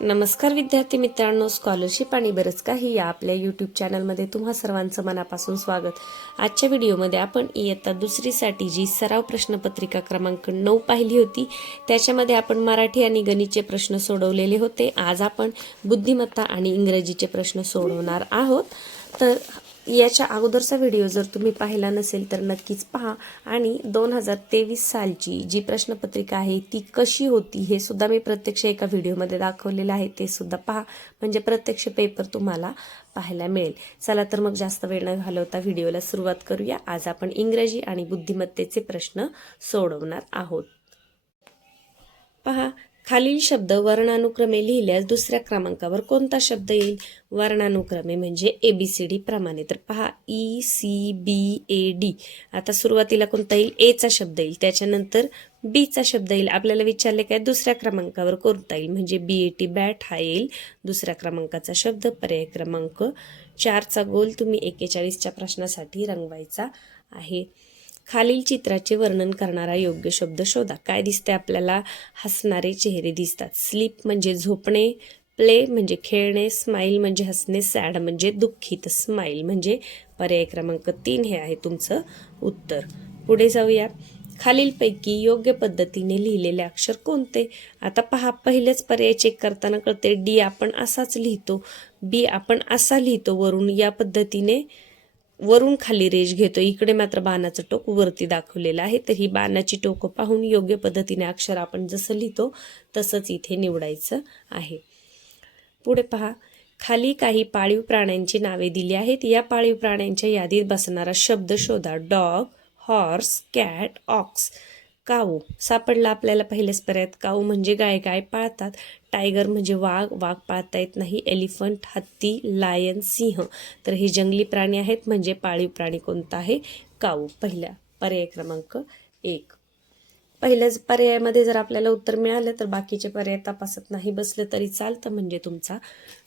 नमस्कार विद्यार्थी मित्रांनो स्कॉलरशिप आणि बरंच काही या आपल्या यूट्यूब चॅनलमध्ये तुम्हा सर्वांचं मनापासून स्वागत. आजच्या व्हिडिओमध्ये आपण इयत्ता दुसरीसाठी जी सराव प्रश्नपत्रिका क्रमांक नऊ पाहिली होती त्याच्यामध्ये आपण मराठी आणि गणितचे प्रश्न सोडवलेले होते. आज आपण बुद्धिमत्ता आणि इंग्रजीचे प्रश्न सोडवणार आहोत. तर याच्या अगोदरचा व्हिडिओ जर तुम्ही पाहिला नसेल तर नक्कीच पहा. आणि दोन हजार तेवीस सालची जी प्रश्नपत्रिका आहे ती कशी होती हे सुद्धा मी प्रत्यक्ष एका व्हिडिओमध्ये दाखवलेलं आहे. ते सुद्धा पहा. म्हणजे प्रत्यक्ष पेपर तुम्हाला पाहायला मिळेल. चला तर मग जास्त वेळ न घालवता व्हिडिओला सुरुवात करूया. आज आपण इंग्रजी आणि बुद्धिमत्तेचे प्रश्न सोडवणार आहोत. पहा. खालील शब्द वर्णानुक्रमे लिहिल्यास दुसऱ्या क्रमांकावर कोणता शब्द येईल? वर्णानुक्रमे म्हणजे ए बी सी डी प्रमाणे. तर पहा E C B A D आता सुरुवातीला कोणता येईल? एचा शब्द येईल. त्याच्यानंतर बीचा शब्द येईल. आपल्याला विचारले काय? दुसऱ्या क्रमांकावर कोणता येईल? म्हणजे बी ए टी बॅट हा येईल. दुसऱ्या क्रमांकाचा शब्द पर्याय क्रमांक चारचा गोल. तुम्ही एकेचाळीसच्या प्रश्नासाठी रंगवायचा आहे. खालील चित्राचे वर्णन करणारा योग्य शब्द शोधा. काय दिसते आपल्याला? हसणारे चेहरे दिसतात. स्लीप म्हणजे झोपणे प्ले म्हणजे खेळणे स्माईल म्हणजे हसणे सॅड म्हणजे दुःखित स्माईल म्हणजे पर्याय क्रमांक तीन हे आहे तुमचं उत्तर. पुढे जाऊया. खालीलपैकी योग्य पद्धतीने लिहिलेले अक्षर कोणते? आता पहा पहिलेच पर्याय चेक करताना कळते डी आपण असाच लिहितो. बी आपण असा लिहितो. वरून या पद्धतीने वरून खाली रेष घेतो इकडे मात्र बाणाचं टोक वरती दाखवलेलं आहे. तर ही बाणाची टोकं पाहून योग्य पद्धतीने अक्षर आपण जसं लिहितो तसंच इथे निवडायचं आहे. पुढे पहा. खाली काही पाळीव प्राण्यांची नावे दिली आहेत. या पाळीव प्राण्यांच्या यादीत बसणारा शब्द शोधा. Dog horse cat ox. Cow? सापडला आपल्याला पहिलेच पर्यायात. काऊ म्हणजे गाय. गाय पाळतात. टायगर म्हणजे वाघ. वाघ पाळता येत नाही. एलिफंट हत्ती लायन सिंह. तर हे जंगली प्राणी आहेत. म्हणजे पाळीव प्राणी कोणता आहे? काऊ. पहिल्या पर्याय क्रमांक एक. पहिल्याच पर्यायामध्ये जर आपल्याला उत्तर मिळालं तर बाकीचे पर्याय तपासत नाही बसलं तरी चालतं. म्हणजे तुमचा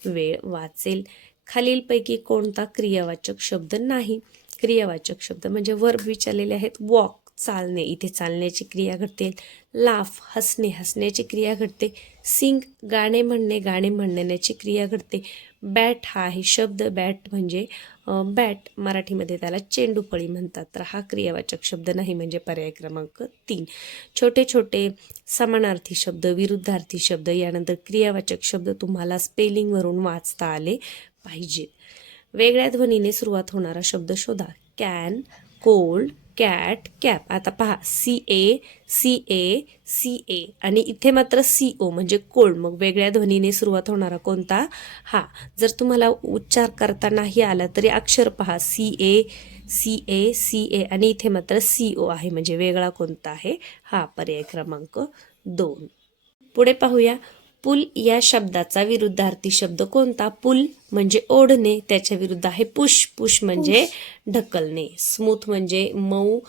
वेळ वाचेल. खालीलपैकी कोणता क्रियावाचक शब्द नाही? क्रियावाचक शब्द म्हणजे वर्ब विचारलेले आहेत. वॉक चालणे इथे चालण्याची क्रिया घडते. लाफ हसणे हसण्याची क्रिया घडते. सिंग गाणे म्हणणे गाणे म्हणण्याची क्रिया घडते. बॅट हा आहे शब्द. बॅट म्हणजे बॅट मराठीमध्ये त्याला चेंडूफळी म्हणतात. तर हा क्रियावाचक शब्द नाही म्हणजे पर्याय क्रमांक तीन. छोटे छोटे समानार्थी शब्द विरुद्धार्थी शब्द यानंतर क्रियावाचक शब्द तुम्हाला स्पेलिंगवरून वाचता आले पाहिजेत वेगळ्या ध्वनीने सुरुवात होणारा शब्द शोधा. Can cold cat cap. आता पहा C A C A C A आणि इथे मात्र सी ओ म्हणजे कोल्ड मग वेगळ्या ध्वनीने सुरुवात होणारा कोणता? हा. जर तुम्हाला उच्चार करता नाही आला तरी अक्षर पहा. C A C A C A आणि इथे मात्र सी ओ आहे म्हणजे वेगळा कोणता आहे? हा पर्याय क्रमांक दोन. पुढे पाहूया. पुल या शब्दाचा विरुद्धार्थी शब्द कोणता? पुल म्हणजे ओढणे त्याच्या विरुद्ध आहे पुश. पुश म्हणजे ढकलणे. स्मूथ म्हणजे मऊ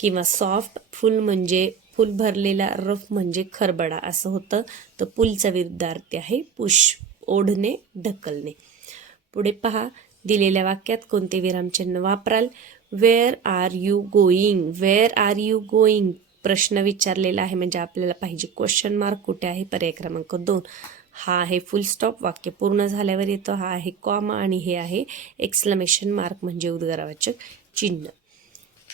किंवा सॉफ्ट. फुल म्हणजे फुल भरलेला रफ म्हणजे खरबडा असं होतं. तर पुलचा विरुद्धार्थी आहे पुश. ओढणे ढकलणे. पुढे पहा. दिलेल्या वाक्यात कोणते विरामचिन्ह वापराल? Where are you going where are you going प्रश्न विचारलेला आहे म्हणजे आपल्याला पाहिजे क्वेश्चन मार्क कुठे आहे? पर्याय क्रमांक दोन. हा आहे फुल स्टॉप वाक्य पूर्ण झाल्यावर येतो. हा आहे कॉमा आणि हे आहे एक्सलमेशन मार्क म्हणजे उद्गारावाचक चिन्ह.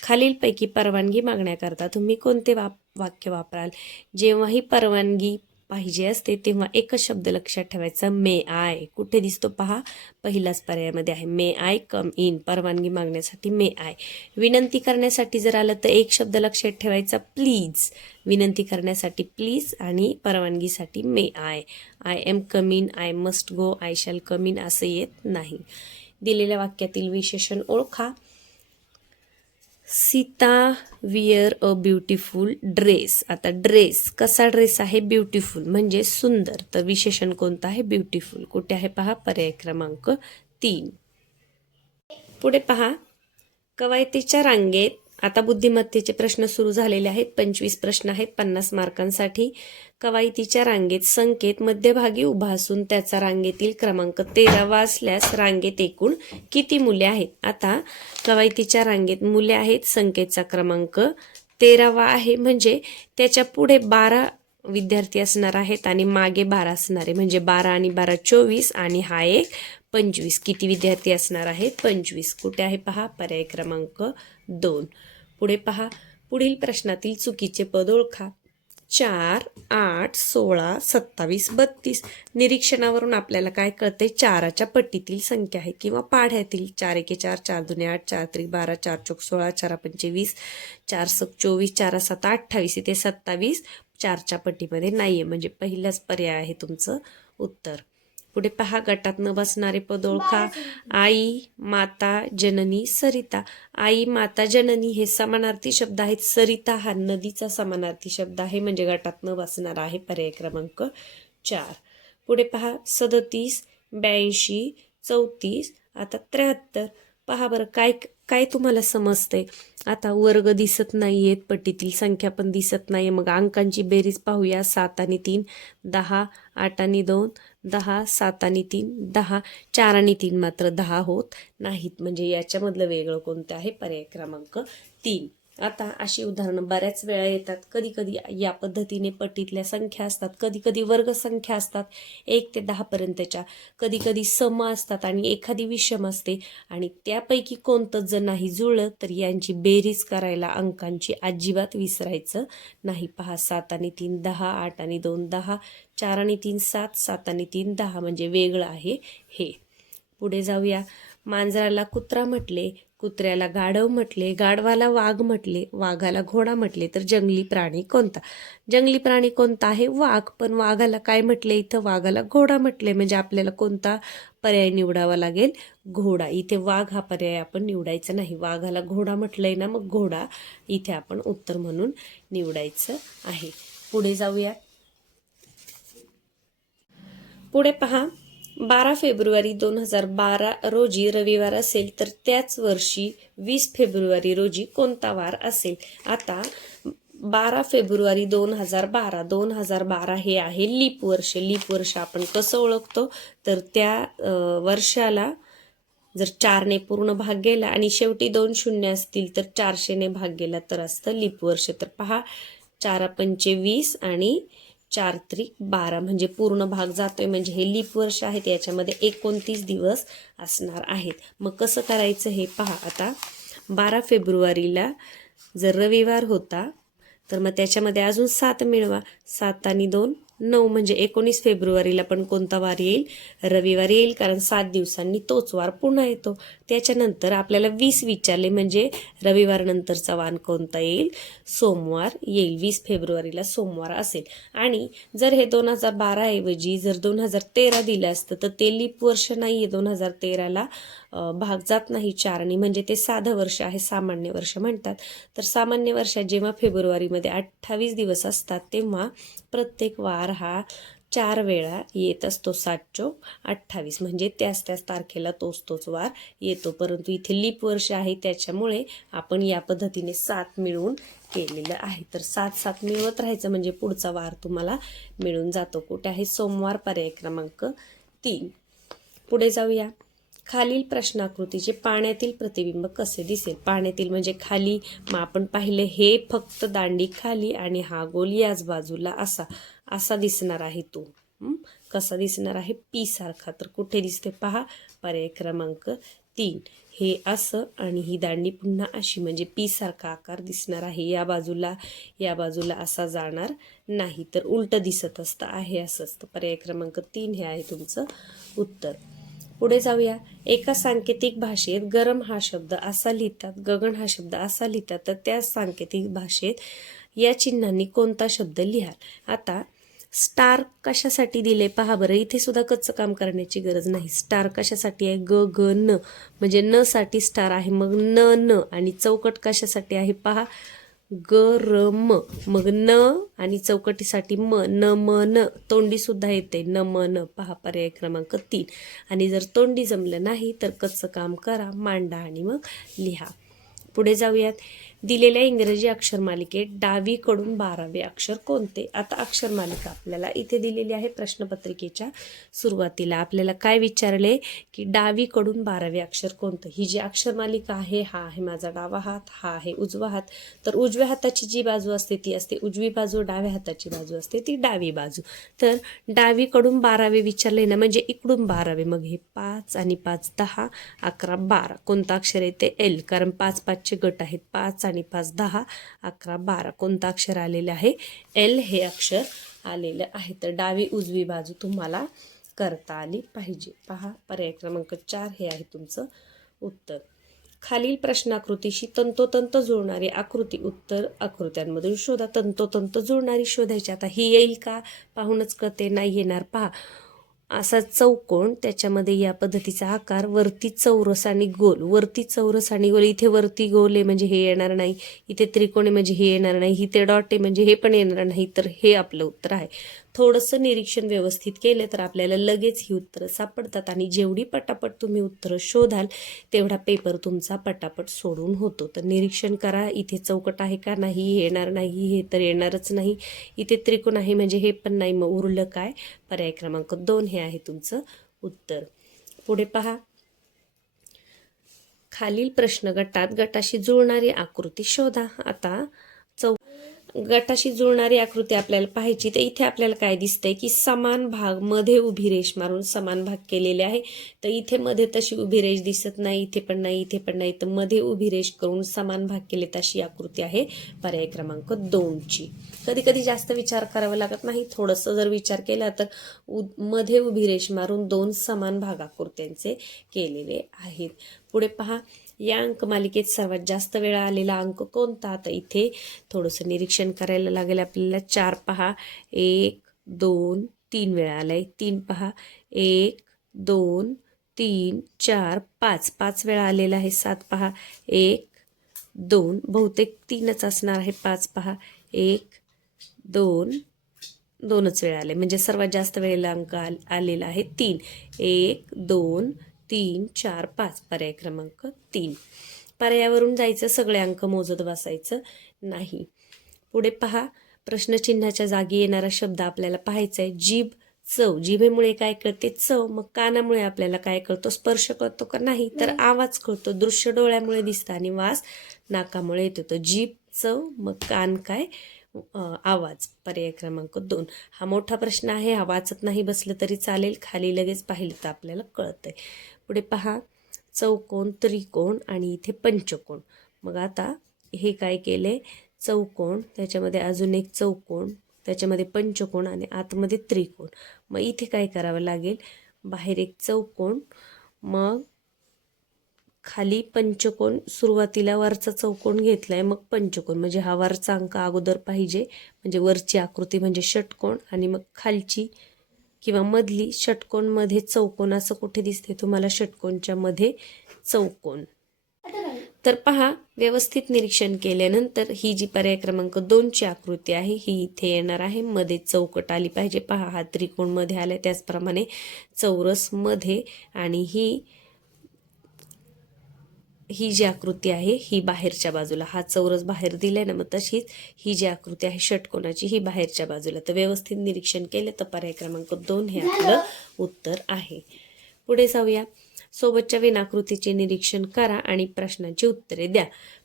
खालीलपैकी परवानगी मागण्याकरता तुम्ही कोणते वाप वाक्य वापराल? जेव्हाही परवानगी पाहिजे असते तेव्हा एकच शब्द लक्षात ठेवायचा मे आय. कुठे दिसतो पहा पहिलाच पर्यायामध्ये आहे. मे आय कम इन परवानगी मागण्यासाठी मे आय. विनंती करण्यासाठी जर आलं तर एक शब्द लक्षात ठेवायचा प्लीज. विनंती करण्यासाठी प्लीज आणि परवानगीसाठी may I. I am come in I must go I shall come in असं येत नाही. दिलेल्या वाक्यातील विशेषण ओळखा. Sita wear a beautiful dress. आता ड्रेस कसा ड्रेस आहे? ब्युटिफुल म्हणजे सुंदर. तर विशेषण कोणतं आहे? ब्युटिफुल. कुठे आहे पहा? पर्याय क्रमांक तीन. पुढे पहा. कवायतीच्या रांगेत आता बुद्धिमत्तेचे प्रश्न सुरू झालेले आहेत. पंचवीस प्रश्न आहेत पन्नास मार्कांसाठी. कवायतीच्या रांगेत संकेत मध्यभागी उभा असून त्याचा रांगेतील क्रमांक तेरावा असल्यास रांगेत एकूण किती मुले आहेत? आता कवायतीच्या रांगेत मुले आहेत संकेतचा क्रमांक तेरावा आहे. म्हणजे त्याच्या पुढे बारा विद्यार्थी असणार आहेत आणि मागे बारा असणारे म्हणजे बारा आणि बारा चोवीस आणि हा एक पंचवीस. किती विद्यार्थी असणार आहेत? पंचवीस. कुठे आहे? पहा पर्याय क्रमांक दोन. पुढे पहा. पुढील प्रश्नातील चुकीचे पद ओळखा. चार आठ सोळा सत्तावीस बत्तीस. निरीक्षणावरून आपल्याला काय कळते चाराच्या पट्टीतील संख्या आहे किंवा पाढ्यातील. चार एके चार चार दुने आठ चार त्रिक बारा चार चौक सोळा चार पंचे वीस चार सक चोवीस चार सात अठ्ठावीस. इथे सत्तावीस चारच्या पट्टीमध्ये नाही आहे म्हणजे पहिलाच पर्याय आहे तुमचं उत्तर. पुढे पहा गटात न बसणारे पद ओळखा आई माता जननी सरिता. आई माता जननी हे समानार्थी शब्द आहेत. सरिता हा नदीचा समानार्थी शब्द आहे म्हणजे गटात न बसणार आहे पर्याय क्रमांक चार. पुढे पहा सदतीस ब्याऐंशी चौतीस आता त्र्याहत्तर. पहा बरं काय काय तुम्हाला समजतंय? आता वर्ग दिसत नाहीयेत पट्टीतील संख्या पण दिसत नाहीये. मग अंकांची बेरीज पाहूया. सात आणि तीन दहा आठ आणि दोन दहा सात आणि तीन. दहा चार आणि तीन मात्र दहा होत नाहीत. म्हणजे याच्यामधलं वेगळं कोणतं आहे? पर्याय क्रमांक तीन. आता अशी उदाहरणं बऱ्याच वेळा येतात. कधी कधी या पद्धतीने पटीतल्या संख्या असतात. कधी कधी वर्गसंख्या असतात. एक ते दहापर्यंतच्या कधी कधी सम असतात आणि एखादी विषम असते. आणि त्यापैकी कोणतं जर नाही जुळलं तर यांची बेरीज करायला अंकांची अजिबात विसरायचं नाही. पहा सात आणि तीन दहा आठ आणि दोन दहा चार आणि तीन सात सात आणि तीन दहा म्हणजे वेगळं आहे हे. पुढे जाऊया. मांजराला कुत्रा म्हटले कुत्र्याला गाढव म्हटले गाढवाला वाघ म्हटले वाघाला घोडा म्हटले तर जंगली प्राणी कोणता? जंगली प्राणी कोणता आहे? वाघ. पण वाघाला काय म्हटले इथं? वाघाला घोडा म्हटले म्हणजे आपल्याला कोणता पर्याय निवडावा लागेल? घोडा. इथे वाघ हा पर्याय आपण निवडायचा नाही. वाघाला घोडा म्हटलंय ना मग घोडा. इथे आपण उत्तर म्हणून निवडायचं आहे. पुढे जाऊया. पुढे पहा. बारा फेब्रुवारी दोन हजार बारा रोजी रविवार असेल तर त्याच वर्षी वीस फेब्रुवारी रोजी कोणता वार असेल? आता बारा फेब्रुवारी दोन हजार बारा दोन हजार बारा हे आहे लीप वर्ष. लीप वर्ष आपण कसं ओळखतो? तर त्या वर्षाला जर चारने पूर्ण भाग गेला आणि शेवटी दोन शून्य असतील तर चारशेने भाग गेला तर असतं लीप वर्ष. तर पहा चार पंचे वीस आणि चार त्रिक बारा म्हणजे पूर्ण भाग जातोय. म्हणजे हे लीप वर्ष आहेत याच्यामध्ये एकोणतीस दिवस असणार आहेत. मग कसं करायचं हे पहा. आता बारा फेब्रुवारीला जर रविवार होता तर मग त्याच्यामध्ये अजून सात मिळवा. सात आणि दोन नऊ म्हणजे एकोणीस फेब्रुवारीला पण कोणता वार येईल? रविवार येईल कारण सात दिवसांनी तोच वार पुन्हा येतो. त्याच्यानंतर आपल्याला वीस विचारले म्हणजे रविवार नंतरचा वार कोणता येईल? सोमवार येईल. वीस फेब्रुवारीला सोमवार असेल. आणि जर हे दोन हजार बारा ऐवजी जर दोन हजार तेरा दिलं असतं तर ते लीप वर्ष नाही आहे दोन हजार तेराला. भाग जात नाही चारणी म्हणजे ते साधं वर्ष आहे सामान्य वर्ष म्हणतात. तर सामान्य वर्षात जेव्हा फेब्रुवारीमध्ये अठ्ठावीस दिवस असतात तेव्हा प्रत्येक वार हा चार वेळा येत असतो सात चोक अठ्ठावीस. म्हणजे त्याच त्याच तारखेला तोच तोच वार येतो. परंतु इथे लीप वर्ष आहे त्याच्यामुळे आपण या पद्धतीने सात मिळवून केलेलं आहे. तर सात सात मिळवत राहायचं म्हणजे पुढचा वार तुम्हाला मिळून जातो. कुठे आहे? सोमवार पर्याय क्रमांक तीन. पुढे जाऊया. खालील प्रश्नाकृतीचे पाण्यातील प्रतिबिंब कसे दिसेल? पाण्यातील म्हणजे खाली मग आपण पाहिले हे फक्त दांडी खाली आणि हा गोल याच बाजूला असा. असा दिसणार आहे तो. कसा दिसणार आहे? पी सारखा. तर कुठे दिसते पहा? पर्याय क्रमांक तीन. हे असं आणि ही दांडी पुन्हा अशी. म्हणजे पी सारखा आकार दिसणार आहे या बाजूला. या बाजूला असा जाणार नाही. तर उलट दिसत असतं. आहे असं असतं पर्याय क्रमांक तीन हे आहे तुमचं उत्तर. पुढे जाऊया. एका सांकेतिक भाषेत गरम हा शब्द असा लिहितात गगन हा शब्द असा लिहितात तर त्या सांकेतिक भाषेत या चिन्हांनी कोणता शब्द लिहाल? आता स्टार कशासाठी दिले? पहा बरं इथे सुद्धा कच्चं काम करण्याची गरज नाही. स्टार कशासाठी आहे? ग ग न म्हणजे न साठी स्टार आहे मग न न आणि चौकट कशासाठी आहे? पहा ग र म मग न आणि चौकटीसाठी म न म न. तोंडी सुद्धा येते. न म न. पहा पर्याय क्रमांक तीन. आणि जर तोंडी जमलं नाही तर कच्चं काम करा मांडा आणि मग लिहा. पुढे जाऊयात. दिलेल्या इंग्रजी अक्षरमालिकेत डावीकडून बारावे अक्षर कोणते? आता अक्षरमालिका आपल्याला इथे दिलेली आहे प्रश्नपत्रिकेच्या सुरुवातीला. आपल्याला काय विचारले? की डावीकडून बारावे अक्षर कोणतं? ही जी अक्षरमालिका आहे हा आहे माझा डावा हात हा आहे उजवा हात. तर उजव्या हाताची जी बाजू असते ती असते उजवी बाजू डाव्या हाताची बाजू असते ती डावी बाजू. तर डावीकडून बारावे विचारले ना म्हणजे इकडून बारावे. मग हे पाच आणि पाच दहा अकरा बारा. कोणतं अक्षर आहे ते? एल. कारण पाच पाचचे गट आहेत. पाच आणि आणि पाच दहा अकरा बारा. कोणतं अक्षर आलेलं आहे? एल हे अक्षर आलेलं आहे. तर डावी उजवी बाजू तुम्हाला करता आली पाहिजे. पहा पर्याय क्रमांक चार हे आहे तुमचं उत्तर. खालील प्रश्नाकृतीशी तंतोतंत जुळणारी आकृती उत्तर आकृत्यांमधून शोधा. तंतोतंत जुळणारी शोधायची. आता ही येईल का? पाहूनच कळते. नाही येणार. पहा. असा चौकोन त्याच्यामध्ये या पद्धतीचा आकार वरती चौरस आणि गोल. वरती चौरस आणि गोल. इथे वरती गोल आहे म्हणजे हे येणार नाही. इथे त्रिकोण आहे म्हणजे हे येणार नाही. इथे डॉट आहे म्हणजे हे पण येणार नाही. तर हे आपलं उत्तर आहे. थोडंसं निरीक्षण व्यवस्थित केलं तर आपल्याला लगेच ही उत्तरं सापडतात. आणि जेवढी पटापट तुम्ही उत्तरं शोधाल तेवढा पेपर तुमचा पटापट सोडून होतो. तर निरीक्षण करा इथे चौकट आहे का नाही येणार नाही हे तर येणारच नाही. इथे त्रिकोण आहे म्हणजे हे पण नाही मग उरलं काय? पर्याय क्रमांक दोन हे आहे तुमचं उत्तर. पुढे पहा. खालील प्रश्न गटात गटाशी जुळणारी आकृती शोधा. आता चौ गटाशी जुळणारी आकृती आपल्याला पाहायची तर इथे आपल्याला काय दिसतंय की समान भागमध्ये उभी रेष मारून समान भाग केलेले आहे. तर इथे मध्ये तशी उभी रेष दिसत नाही इथे पण नाही इथे पण नाही. तर मध्ये उभी रेष करून समान भाग केले तशी आकृती आहे पर्याय क्रमांक दोनची कधी कधी जास्त विचार करावा लागत नाही. थोडंसं जर विचार केला तर उ मध्ये उभी रेष मारून दोन समान भाग आकृत्यांचे केलेले आहेत. पुढे पहा. या अंक मालिकेत सर्वात जास्त वेळा आलेला अंक कोणता? तर इथे थोडंसं निरीक्षण करायला लागेल आपल्याला. चार पहा. एक दोन तीन वेळा आलाय. तीन पहा. एक दोन तीन चार पाच. पाच वेळा आलेला आहे. सात पहा. एक दोन. बहुतेक तीनच असणार आहे. पाच पहा. एक दोन दोनच वेळा आले. म्हणजे सर्वात जास्त वेळेला अंक आलेला आहे तीन. एक दोन तीन चार पाच. पर्याय क्रमांक तीन. पर्यायावरून जायचं सगळे अंक मोजत बसायचं नाही. पुढे पहा. प्रश्नचिन्हाच्या जागी येणारा शब्द आपल्याला पाहायचा आहे जीभ चव. जिभेमुळे काय कळते? चव. मग कानामुळे आपल्याला काय कळतो? स्पर्श कळतो का नाही? तर आवाज कळतो. दृश्य डोळ्यामुळे दिसतं आणि वास नाकामुळे येतो. तर जीभ चव मग कान काय? आवाज पर्याय क्रमांक दोन. हा मोठा प्रश्न आहे हा वाचत नाही बसलं तरी चालेल खाली लगेच पाहिलं तर आपल्याला कळतं आहे पुढे पहा चौकोन त्रिकोण आणि इथे पंचकोण मग आता हे काय केले? चौकोन त्याच्यामध्ये अजून एक चौकोन त्याच्यामध्ये पंचकोण आणि आतमध्ये त्रिकोण. मग इथे काय करावं लागेल? बाहेर एक चौकोन मग खाली पंचकोन सुरुवातीला वरचा चौकोन घेतलाय मग पंचकोन. म्हणजे हा वरचा अंक अगोदर पाहिजे. म्हणजे वरची आकृती म्हणजे षटकोण आणि मग खालची किंवा मधली षटकोनमध्ये चौकोन असं कुठे दिसते तुम्हाला? षटकोनच्या मध्ये चौकोन. तर पहा व्यवस्थित निरीक्षण केल्यानंतर ही जी पर्याय क्रमांक दोनची आकृती आहे ही इथे येणार आहे. मध्ये चौकट आली पाहिजे. पहा हा त्रिकोणमध्ये आलाय. त्याचप्रमाणे चौरसमध्ये आणि ही ही जी आकृती आहे ही बाहेरच्या बाजूला हा चौरस बाहेर दिलाय ना मग तशीच ही जी आकृती आहे षटकोणाची ही बाहेरच्या बाजूला. तर व्यवस्थित निरीक्षण केलं तर पर्याय क्रमांक दोन हे आपलं उत्तर आहे. पुढे जाऊया. सोबतच्या विनाकृतीचे निरीक्षण करा आणि प्रश्नांची उत्तरे द्या.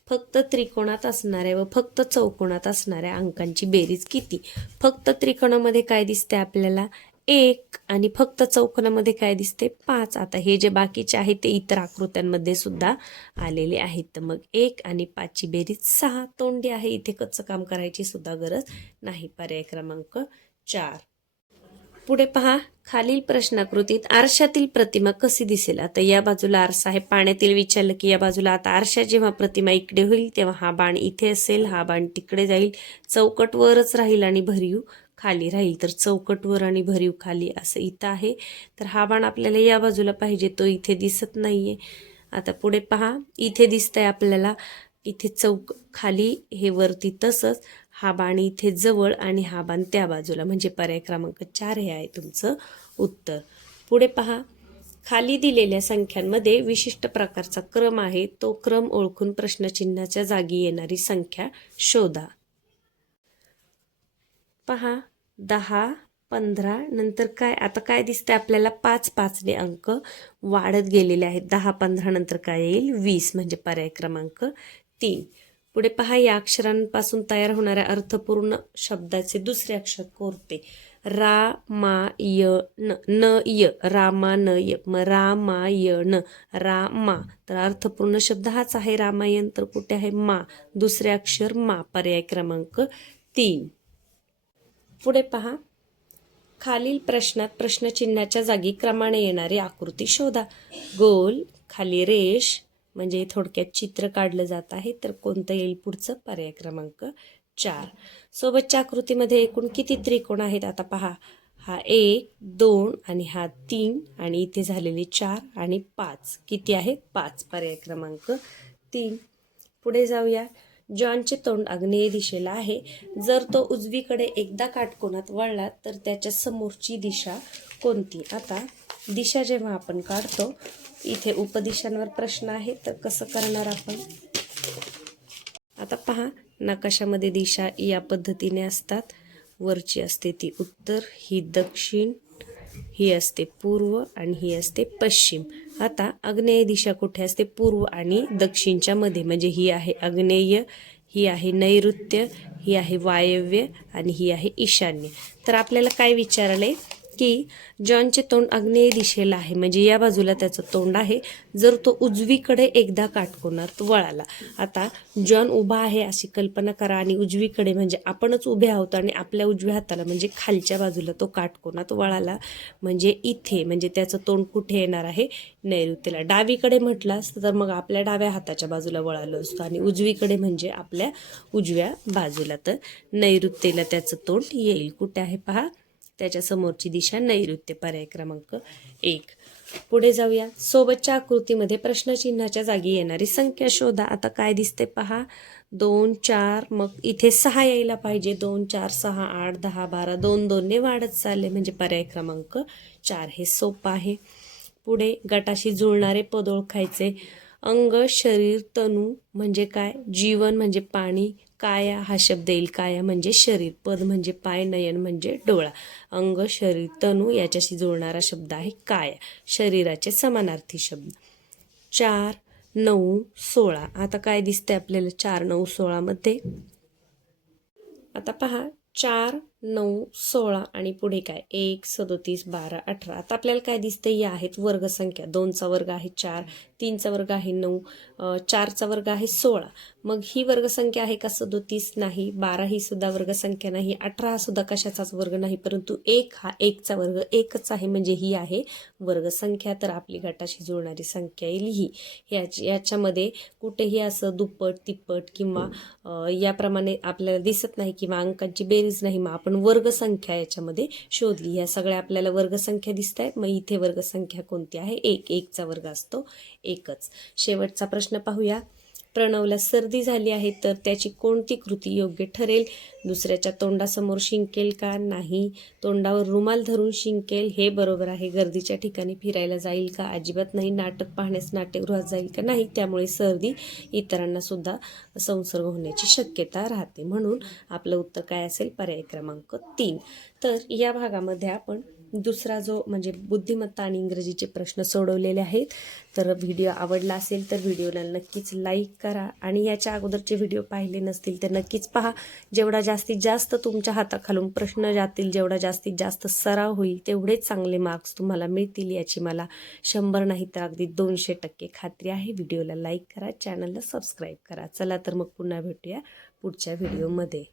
फक्त त्रिकोणात असणाऱ्या व फक्त चौकोनात असणाऱ्या अंकांची बेरीज किती? फक्त त्रिकोणामध्ये काय दिसते आपल्याला? एक आणि फक्त चौकोनामध्ये काय दिसते? पाच. आता हे जे बाकीचे आहे ते इतर आकृत्यांमध्ये सुद्धा आलेले आहेत. तर मग एक आणि पाचची बेरीज सहा तोंडी आहे. इथे कच्चं काम करायची सुद्धा गरज नाही. पर्याय क्रमांक चार. पुढे पहा. खालील प्रश्नाकृतीत आरशातील प्रतिमा कशी दिसेल? आता या बाजूला आरसा आहे. पाण्यातील विचारलं की या बाजूला आता आरशा जेव्हा प्रतिमा इकडे होईल तेव्हा हा बाण इथे असेल हा बाण तिकडे जाईल चौकट वरच राहील आणि भरीव खाली राहील तर चौकटवर आणि भरीव खाली असं इथं आहे. तर हा बाण आपल्याला या बाजूला पाहिजे तो इथे दिसत नाही आहे आता पुढे पहा इथे दिसतंय आपल्याला इथे चौक खाली हे वरती तसंच हा बाण इथे जवळ आणि हा बाण त्या बाजूला. म्हणजे पर्याय क्रमांक चार हे आहे तुमचं उत्तर. पुढे पहा खाली दिलेल्या संख्यांमध्ये विशिष्ट प्रकारचा क्रम आहे. तो क्रम ओळखून प्रश्नचिन्हाच्या जागी येणारी संख्या शोधा. पहा दहा पंधरा नंतर काय? आता काय दिसतंय आपल्याला? पाच पाचने अंक वाढत गेलेले आहेत. दहा पंधरा नंतर काय येईल? वीस म्हणजे पर्याय क्रमांक तीन. पुढे पहा या अक्षरांपासून तयार होणाऱ्या अर्थपूर्ण शब्दाचे दुसरे अक्षर कोरते रा मा य न न य रामान य मग रामायण रा मा रामा. तर अर्थपूर्ण शब्द हाच आहे. रामायण तर कुठे आहे? मा. दुसरे अक्षर मा पर्याय क्रमांक तीन. पुढे पहा. खालील प्रश्नात प्रश्नचिन्हाच्या जागी क्रमाने येणारी आकृती शोधा. गोल खाली रेष म्हणजे थोडक्यात चित्र काढलं जात आहे तर कोणतं येईल पुढचं? पर्याय क्रमांक चार. सोबतच्या आकृतीमध्ये एकूण किती त्रिकोण आहेत? आता पहा. हा एक दोन आणि हा तीन आणि इथे झालेले चार आणि पाच. किती आहेत? पाच. पर्याय क्रमांक तीन. पुढे जाऊया. जॉनचे तोंड आग्नेय दिशेला आहे. जर तो उजवीकडे एकदा काटकोनात वळला तर त्याच्या समोरची दिशा कोणती? आता दिशा जेव्हा आपण काढतो इथे उपदिशांवर प्रश्न आहे तर कसं करणार आपण? आता पहा नकाशामध्ये दिशा या पद्धतीने असतात. वरची असते ती उत्तर ही दक्षिण ही असते पूर्व आणि ही असते पश्चिम. आता आग्नेय दिशा कुठे असते? पूर्व आणि दक्षिणच्या मध्ये. म्हणजे ही आहे आग्नेय ही आहे नैऋत्य ही आहे वायव्य आणि ही आहे ईशान्य. तर आपल्याला काय विचारलंय? की जॉनचे तोंड आग्नेय दिशेला आहे म्हणजे या बाजूला त्याचं तोंड आहे जर तो उजवीकडे एकदा काटकोनात वळाला. आता जॉन उभा आहे अशी कल्पना करा आणि उजवीकडे म्हणजे आपणच उभे आहोत आणि आपल्या उजव्या हाताला म्हणजे खालच्या बाजूला तो काटकोनात वळाला म्हणजे इथे म्हणजे त्याचं तोंड कुठे येणार आहे? नैऋत्येला. डावीकडे म्हटलास तर मग आपल्या डाव्या हाताच्या बाजूला वळालो असतो आणि उजवीकडे म्हणजे आपल्या उजव्या बाजूला. तर नैऋत्येला त्याचं तोंड येईल. कुठे आहे? पहा. त्याच्यासमोरची दिशा नैऋत्य पर्याय क्रमांक एक. पुढे जाऊया. सोबतच्या आकृतीमध्ये प्रश्नचिन्हाच्या जागी येणारी संख्या शोधा. आता काय दिसते पहा? दोन चार मग इथे सहा यायला पाहिजे. दोन चार सहा आठ दहा बारा दोन दोनने वाढत चालले. म्हणजे पर्याय क्रमांक चार. हे सोपं आहे. पुढे गटाशी जुळणारे पद ओळखायचे. अंग शरीर तनू म्हणजे काय? जीवन म्हणजे पाणी. काया हा शब्द येईल काया म्हणजे शरीर. पद म्हणजे पाय नयन म्हणजे डोळा. अंग शरीर तनू याच्याशी जुळणारा शब्द आहे काया. शरीराचे समानार्थी शब्द. चार नऊ सोळा. आता काय दिसतंय आपल्याला चार नऊ सोळामध्ये? आता पहा चार नऊ सोळा आणि पुढे काय? एक सदोतीस बारा अठरा. आता आपल्याला काय दिसतं या आहेत वर्गसंख्या. दोनचा वर्ग आहे चार तीनचा वर्ग आहे नऊ चारचा वर्ग आहे सोळा. मग ही वर्गसंख्या आहे का सदोतीस? नाही. बारा ही सुद्धा वर्गसंख्या नाही. अठरा हा सुद्धा कशाचाच वर्ग नाही परंतु एक हा एकचा वर्ग. एकच आहे म्हणजे ही आहे वर्गसंख्या. तर आपली गटाशी जुळणारी संख्या येईल ही. याची याच्यामध्ये कुठेही असं दुप्पट तिप्पट किंवा याप्रमाणे आपल्याला दिसत नाही किंवा अंकांची बेरीज नाही मग आपण वर्गसंख्या याच्यामध्ये शोधली. ह्या सगळ्या आपल्याला वर्गसंख्या दिसत आहेत. मग इथे वर्गसंख्या कोणती आहे? एक. एकचा वर्ग असतो. एकच. शेवटचा प्रश्न पाहूया. प्रणवला सर्दी झाली आहे तर त्याची कोणती कृती योग्य ठरेल? दुसऱ्याच्या तोंडासमोर शिंकेल का? नाही. तोंडावर रुमाल धरून शिंकेल. हे बरोबर आहे. गर्दीच्या ठिकाणी फिरायला जाईल का? अजिबात नाही. नाटक पाहण्यास नाट्यगृहात जाईल का? नाही. त्यामुळे सर्दी इतरांना सुद्धा संसर्ग होण्याची शक्यता राहते. म्हणून आपलं उत्तर काय असेल? पर्याय क्रमांक तीन. तर या भागामध्ये आपण दुसरा जो म्हणजे बुद्धिमत्ता आणि इंग्रजीचे प्रश्न सोडवलेले आहेत तर व्हिडिओ आवडला असेल तर व्हिडिओला नक्कीच लाईक करा. आणि याच्या अगोदरचे व्हिडिओ पाहिले नसतील तर नक्कीच पहा जेवढा जास्तीत जास्त तुमच्या हाताखालून प्रश्न जातील जेवढा जास्तीत जास्त सराव होईल तेवढेच चांगले मार्क्स तुम्हाला मिळतील याची मला शंभर नाही तर अगदी दोनशे टक्के खात्री आहे. व्हिडिओला लाईक करा चॅनलला सबस्क्राईब करा. चला तर मग पुन्हा भेटूया पुढच्या व्हिडिओमध्ये